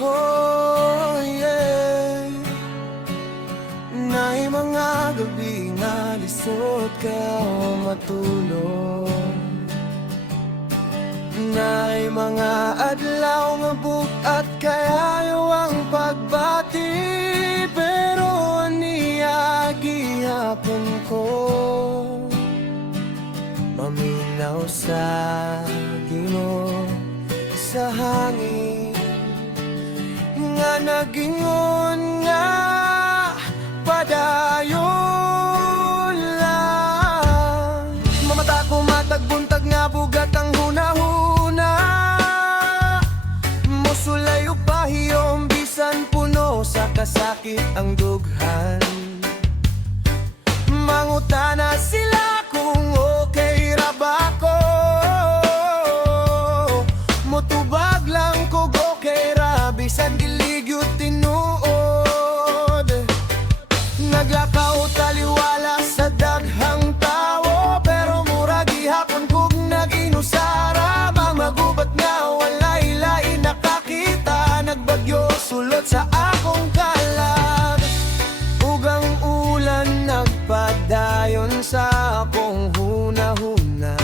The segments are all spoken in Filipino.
Oh yeah, na'y mga gabi nga lisod ka matulog. Na'y mga adlaw nga bugat kayayo ang pagbati. Pero aniya gihapon ko maminaw sa ginoo sa hangin nga nagingon nga padayon lang. Mamata ko matagbuntag nga bugat ang hunahuna. Mosulay o pahiyom bisan puno sa kasakit ang dughan. Mangutana sila kung okay ra ba ko. Motubag lang ko okay ra bisan giligyo tinuod. Naglakaw taliwala sa daghang tawo, pero mura gihapon kog nag-inusara. Magubat nga walay lain nakakita. Nagbagyo sulod sa akong kalag. Ugang ulan nagpadayon sa akong hunahuna.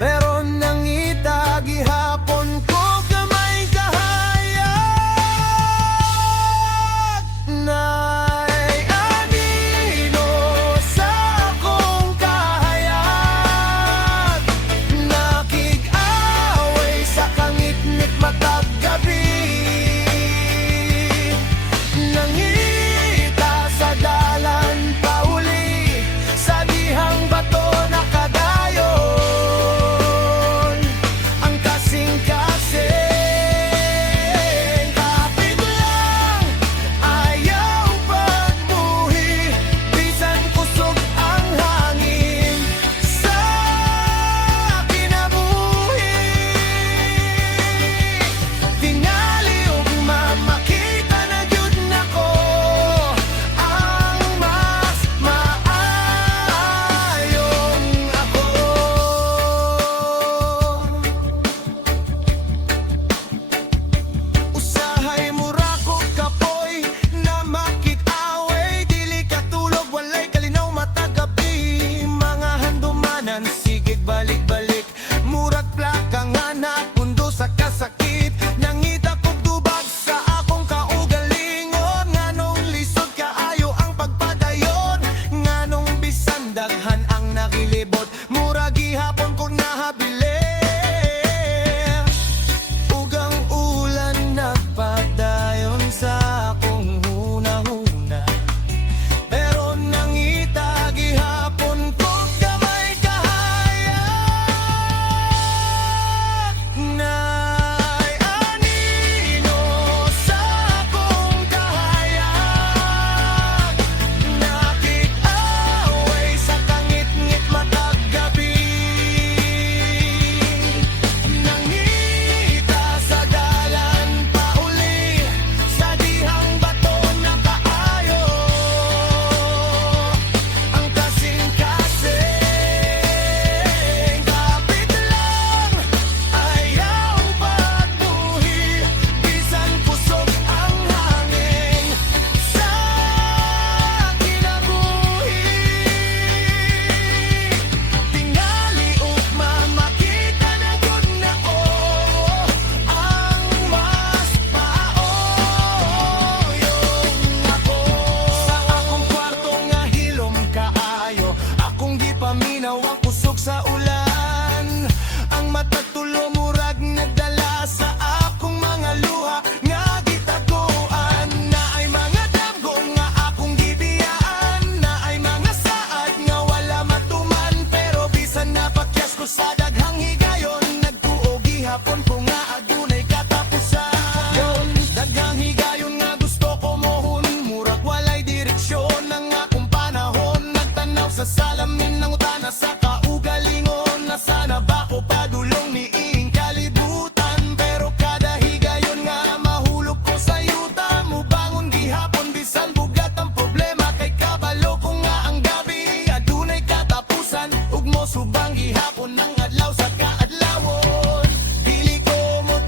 Pero nangita gihapon ko gamay kahayag. Na'y anino sa akong kahayag. Nakig-away sa kangit-ngit matag gabi. Nangita sa dalan pauli, sa dihang bato nakadayon. Ang kasing-kasing kapit lang, ayaw pagbuhi. Bisan kusog ang hangin sa kinabuhi. Tingali ug mamakita na gyud nako ang mas maayong ako. Usahay mura ko kapoy na makit-away. Dili katulog, walay kalinaw matag gabi. Mga handumanan, sigig balik-balik. Murag plaka nga napundo sa kasakit. Nangita kog dubag sa akong kaugalingon. Nganong lisod kaayo ang pagpadayon. Nganong bisan daghan ang nakilibot. Murag gihapon kog nahabili. Ugang ulan nagpadayon sa akong hunahuna. Pero nangita gihapon ko gamay kahayag. Na'y anino sa akong kahayag. Nakig-away sa kangit-ngit matag gabi. Nangita sa dalan pauli, sa dihang bato nakaayo. Ang kasing-kasing kapit lang, ayaw pagbuhi. Bisan kusog ang hangin sa kinabuhi. Tingali ug mamakita na gyud nako ang mas maayong ako. Sa akong kwarto nga hilom kaayo, akong gipaminaw ang kusog sa ulan. Ang matag tulo murag nagdala sa akong mga luha nga gitaguan. Naay mga damgo nga akong gibiyaan. Naay mga saad nga wala matuman. Pero bisan napakyas ko sa daghang higayon, nagtuo gihapon ko nga adunay katapusan. Daghang higayon nga gusto ko mohon. Murag walay direksyon ang akong panahon. Nagtanaw sa salamin ng utana sa kaugalingon. Nasana ba ko padulong ni iing kalibutan. Pero kada higayon nga mahulog ko sa yuta. Mubangon gihapon bisan bugat ang problema. Kay kabalo ko nga ang gabi adunay katapusan. Ug mo subang gihapon ang adlaw sa kaadlawon. Dili ko mo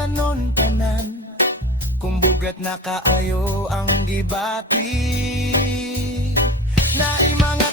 sanon tanan. Kung bugat na kaayo ang gibati, na mga